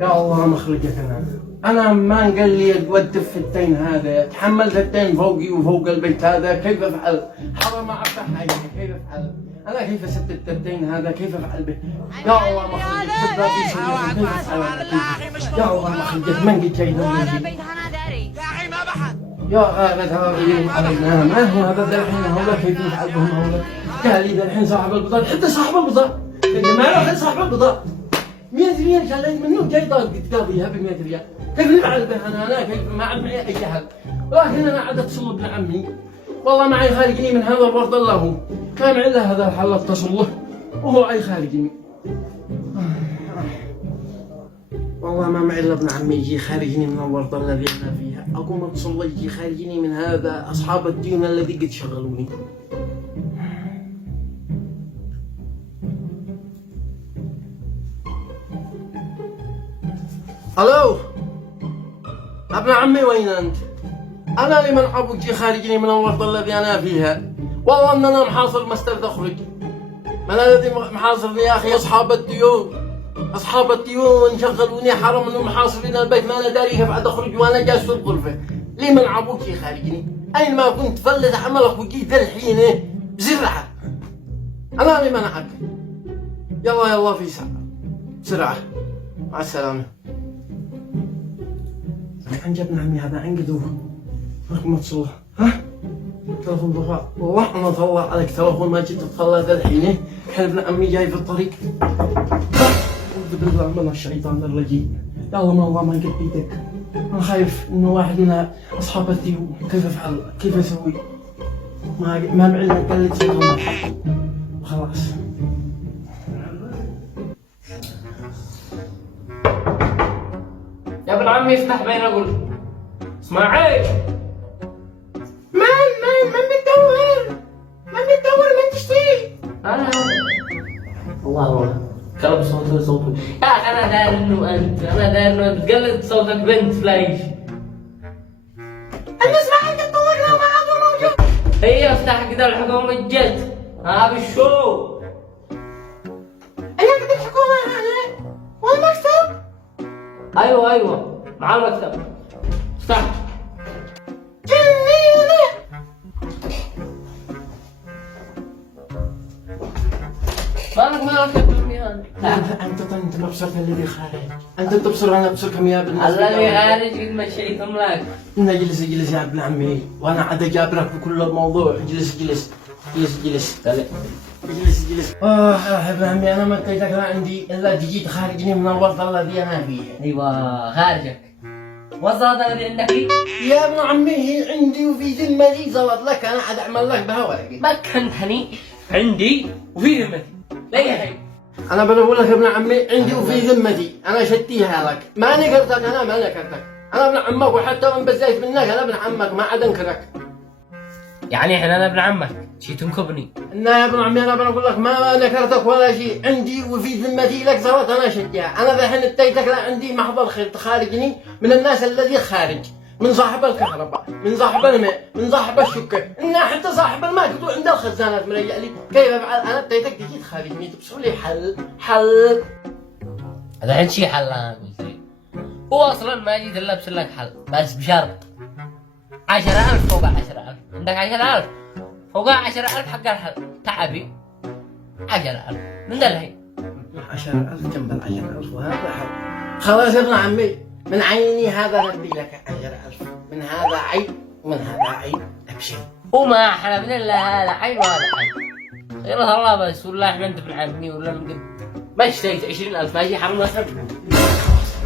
يا الله مخرجك انا ما قال لي ودف التين هذا، تحملت التين فوقي وفوق البيت هذا، كيف افعل؟ حرام افتح عيني، كيف افعل؟ انا كيف اسدد التين هذا؟ كيف افعل به؟ يا الله مخرجك كيف افعل؟ يا الله مخرجك من قد شيء يا غابت هذا علينا، ما هو هذا الحين هؤلاء كيف نفعل بهم هؤلاء؟ قال لي الحين صاحب البضاعة، حتى صاحب البضاعة يا جماعة خذ صاحب البضاعة 100 ريال شليت منه جاي تقاضيها ب 100 ريال، كيف نفعل به انا كيف ما عاد معي اي حل، ولكن انا عاد اتصل بابن عمي، والله معي خارجني من هذا الورد الله هو، ما معي الا هذا الحل اتصل له وهو عي خارجني. والله ما معي الا ابن عمي يجي خارجني من الورطه الذي انا فيها، اقوم اتصل له يجي خارجني من هذا اصحاب الديون الذي قد شغلوني. الو ابن عمي وين انت؟ انا اللي من ابوك جي خارجني من الورطه الذي انا فيها، والله ان انا محاصر ما استرد اخرج، من الذي محاصرني يا اخي اصحاب الديون شغلوني، حرام انهم محاصرين البيت، ما انا داري كيف عاد اخرج وانا جالس في الغرفه، لي من ابوك جي خارجني، اين ما كنت فلت عملك وجيت الحين بسرعه، انا اللي منعك، يلا في ساعه بسرعه، مع السلامه. عن ابن عمي هذا عنقذوه رقم اتصل ها تلفون ضفاء، لعنة الله عليك تلفون ما جيت تتخلى ذا الحين، الحين ابن عمي جاي في الطريق، اعوذ بالله من الشيطان الرجيم، يا الله ما يقد بيدك، انا خايف انه واحد من اصحاب الديون، كيف افعل؟ كيف اسوي؟ ما معي الا قال لي تفضل خلاص. يا ابن عمي افتح بين اقول اسماعيل. من بتدور من تشتري؟ انا الله كلام صوته يا اخي، انا داير انه انت تقلد صوتك بنت فلايش. انا اسمع انت تطور لو ما عاد موجود. هي افتح كذا الحكومة جت ها بالشو. انا قد الحكومة هذا والمكتب. ايوه مع المكتب. افتح. مالك يا ابن هذا؟ انت مبسوط الذي خارج، انت تبصر وانا ابصر كم يا ابن الذي خارج قد مشيتم لك. اجلس يا ابن عمي، وانا عاد اجابرك بكل الموضوع، اجلس اجلس. اجلس يا ابن عمي، انا ما اتيتك لا عندي الا جيت خارجني من الورطه الذي انا فيه. ايوه خارجك. والزلط الذي عندك يا ابن عمي هي عندي وفي ذمتي، زلط لك انا عاد اعمل لك بها ورقي. مكنتني عندي وفي ذمتي لا يا هي. انا بقول لك يا ابن عمي عندي وفي ذمتي، انا شتيها لك، ما نكرتك، انا ابن عمك، وحتى من بزيت منك انا ابن عمك، ما عاد انكرك. يعني الحين انا ابن عمك شي تنكبني؟ لا يا ابن عمي، انا بقول لك ما نكرتك ولا شيء، عندي وفي ذمتي لك زلط انا شتيها، انا الحين اتيتك لا عندي محض الخير، تخارجني من الناس الذي خارج، من صاحب الكهرباء، من صاحب الماء، من صاحب الشكر، إن حتى صاحب الماء كنتوا عند الخزانات مريح لي، كيف افعل؟ انا اتيتك تجي تخارجني، تبصر لي حل. هذا الحين شي حل انا قلت لي. هو اصلا ما جيت الا ابصر لك حل، بس بشرط 10,000 فوق 10,000، عندك 10,000 فوق 10,000 حق الحل، تعبي 10,000 من ذا الحين. 10,000 جنب 10,000 وهذا حل. خلاص يا ابن عمي، من عيني هذا ردي لك 10,000، من هذا عين ومن هذا عين، ابشر. وما احنا من الا هذا عين وهذا عين. خير الله بس، والله ما انت ابن عمي ولا من قبل. ما اشتريت 20,000 ماشي حرام اسف.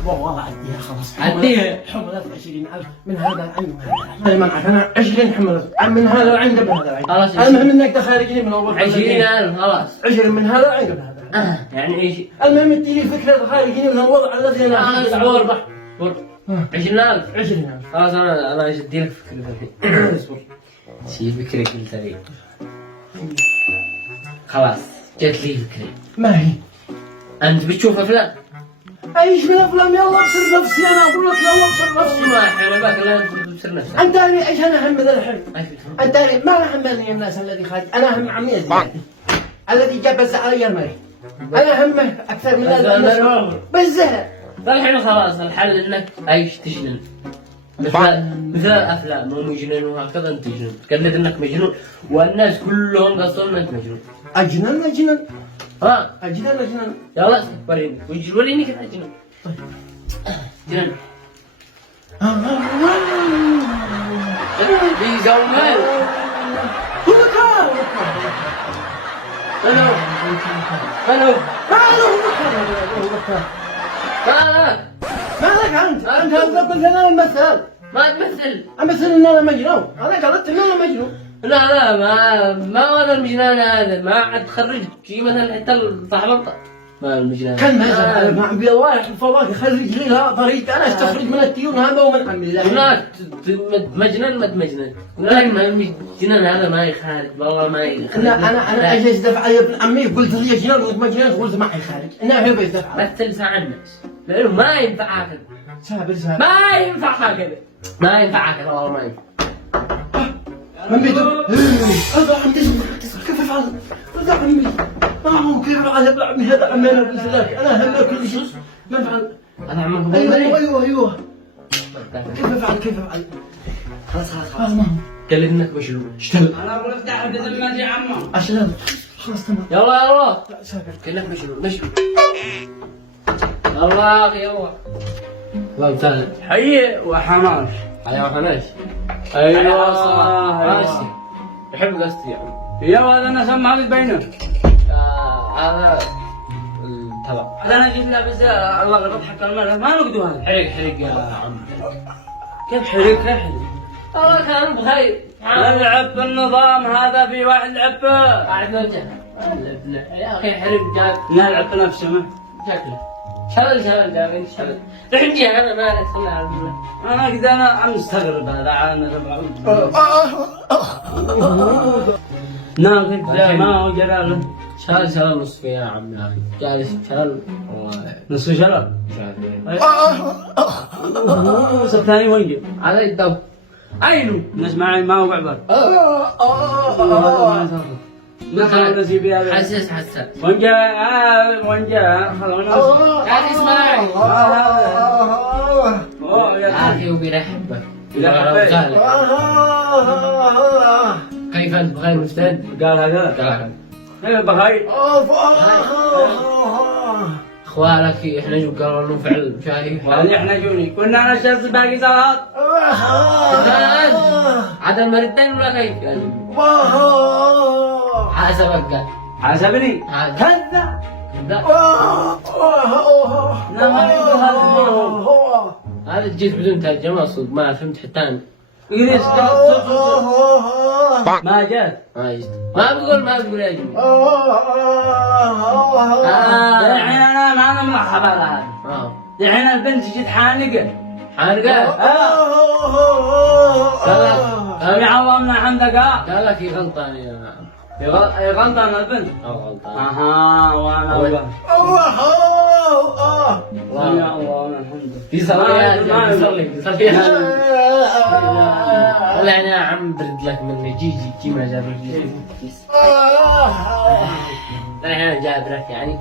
والله عديها خلاص، عديها. حملت 20,000 من هذا العين وهذا العين، ما منعك انا 20 حملت من هذا العين قبل هذا العين، خلاص المهم انك تخارجني من اول 20,000 خلاص، 20 من هذا العين قبل هذا العين. يعني ايش؟ المهم اديني فكره تخارجني من الوضع الذي انا فيه. اصبر 20,000 20,000 خلاص، انا ادي لك فكره الحين. اصبر شي فكره قلت لي خلاص، جت لي فكره. ما هي؟ انت بتشوف افلام؟ ايش من افلام؟ يلا ابصر نفسي، انا اقول لك يلا ابصر نفسي. ما احنا باك لا تبصر نفسك. انت ايش انا هم ذا الحين؟ انت ما انا همني الناس الذي خارج، انا هم عمي الذي جاب علي المريض، انا همه اكثر من الناس بالزهر. الحين خلاص الحل انك عايش تجنن مثل الافلام هم يجننوا وهكذا انت تجنن تقلد انك مجنون والناس كلهم قصدوا انك مجنون. اجنن ها اجنن يلا وريني وريني كيف اجنن. طيب جنن بيزومل الو الو مالك انت قلت لنا المثل ما تمثل امثل ان انا مجنون. انا قلت ان انا مجنون. لا ما انا المجنان هذا ما عاد تخرجت شي مثلا حتى الفحلطه ما المجنان كان مثل مع عبد الله يحفظ الله يخرج لي لها طريق انا استخرج من التيون هذا ومن عمي هناك مجنن ما تمجنن لكن المجنان هذا ما يخارج والله ما يخارج. انا اجي ازدف على ابن عمي قلت لي جنان وانت مجنون قلت ما يخارج. انا هو بيزدف لا تلسع الناس لانه ما ينفع هكذا. سابر ما ينفع هكذا ما ينفع هكذا والله ما ينفع. من بيته هذا عمي كيف افعل هذا عمي كيف افعل ابن عمي هذا عمي انا قلت لك انا هم كل شيء ما افعل. انا عمك ايوه كيف افعل خلاص قال انك مجنون اشتغل. انا اقول افتح بذمتي يا عمو عشان خلاص تمام يلا سابر كانك مجنون يلا اخي يلا الله يسهل. حي وحماش ايوه خلاص ايوه ماشي يحب قصدي يا عم. يا هذا انا سمع لي بينه هذا الطلب هذا انا جيت لابس الله غلط حق المرأة ما نقدوا هذا حرق يا عم. كيف حريق كيف حريق والله كان بخير نلعب بالنظام هذا في واحد لعب قاعد نرجع يا اخي حرق جاب نلعب بنفسه ما شكله شلل جاب شلل الحين جي انا ما ادخل على انا كذا انا مستغرب هذا عاد ناقد ما هو جلاله شلل نصف يا عم يا اخي جالس شلل والله نصف شلل شلل الثاني وين على الدو عينه نسمع ما هو بعبر نسمع نسيبي هذا حسس وين جاء خلونا قاعد يسمع اوه يا اخي وبيرحبك يرحب كيف انت بخير مستعد؟ قال هذا كيف بخير اخوانك احنا جو قالوا له فعل شاهي هذه احنا جوني كنا انا شخص باقي صلاه عاد المردين ولا كيف؟ حسبك قال حسبني كذا هذا جيت بدون ترجمة صدق ما فهمت حتى أنا. إنجليز ما جات ما بقول يا جميل. الحين أنا معنا مرحبا هذا الحين البنت جت حانقة قال عظمنا عندك قال لك هي غلطان يا غلطان البنت غلطان وانا والله يا الله الحمد لله في صلي والله انا عم برد لك من جي ما جاب لك الحين جاب لك يعني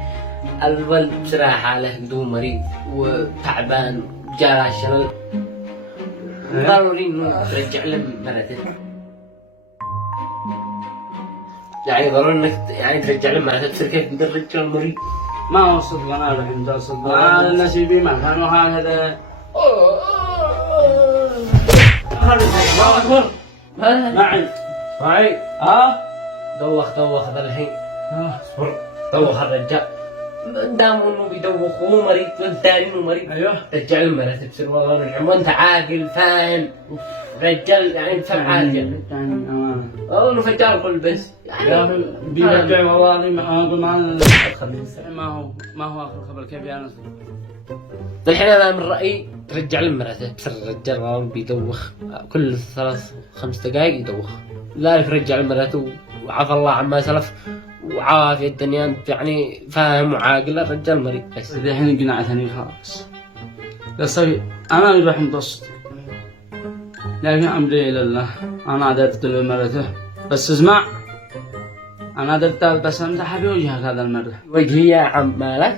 الولد بصراحه له هدوء مريض وتعبان جاله شلل ضروري انه ترجع له مرته يعني ضروري انك يعني ترجع له مرته تصير كيف عند الرجال المريض ما هو صدق انا الحين جالس صدق انا نسيبي ما كانوا هكذا الله اكبر معي دوخ ذا الحين اصبر دوخ الرجال دام انه بيدوخ وهو مريض والثاني انه مريض ايوه رجع له مرته تصير والله رجع وانت عاقل فاهم رجال يعني انت عاقل والله انه فجار كل بس يعني بيرجع والله ما اقول ما هو اخر خبر كيف يا ناس الحين انا من رايي ترجع له مرته بس الرجال والله بيدوخ كل 3-5 دقائق يدوخ ذلك رجع له مرته وعفى الله عما سلف وعافية الدنيا انت يعني فاهم وعاقل الرجال مريض بس الحين قنعتني خلاص بس انا راح مبسط لكن امري لله انا عدت مرته بس اسمع انا درت بس امسح بوجهك هذا المره وجهي يا عم مالك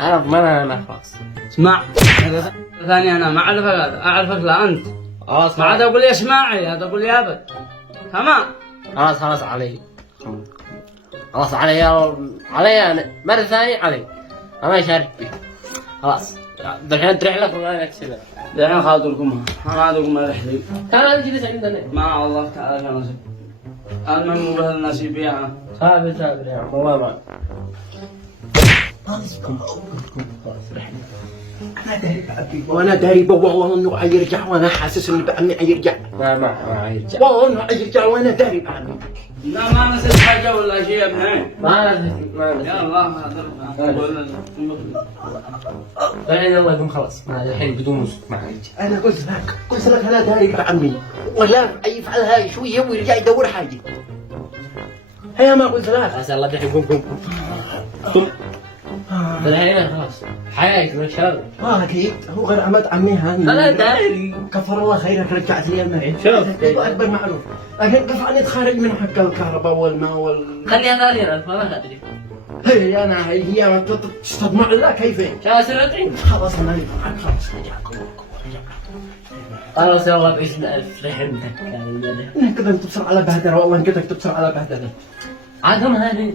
انا ما خلاص. اسمع، هذا ثاني انا ما اعرفك، هذا اعرفك لا انت. خلاص ما عاد اقول يا اسماعي، هذا اقول يا ابد. تمام. خلاص علي. خلاص علي انا مرة ثانية علي. انا شارك فيه. خلاص. دحين تروح لك ولا اكسبها. دحين خاطركم انا عادكم رحلي. كان اجلس عندنا. مع الله تعالى كان نصيب. المهم به النصيب يا صابر يا عم والله ما. وانا داري والله انه حيرجع، وانا حاسس انه بعمي حيرجع. ما يرجع. والله انه حيرجع وانا داري بعمي. لا ما نسيت حاجه ولا شيء يا ابني. ما يا الله ما الحين الله يقوم خلاص. الحين بدون موسيقى ما يرجع. انا قلت لك انا داري بعمي، ولا يفعل هاي شويه ويرجع يدور حاجه. هيا ما قلت لك. خلاص يلا الحين قوم. الحين خلاص حياتي من شر. اكيد هو غير عمد عمي هاني. انا داري. كفر الله خيرك رجعت لي معي. شوف اكبر معروف، لكن كيف اني اتخرج من حق الكهرباء والماء خليها غالية ما ادري. هي انا هي ما تستطمع لا كيف. شاسرتين. خلاص انا خلاص خلاص يلا بعيشنا 1000 رحمتك. انك كذا تبصر على بهدله، والله انك تبصر على بهدله. عادهم هذه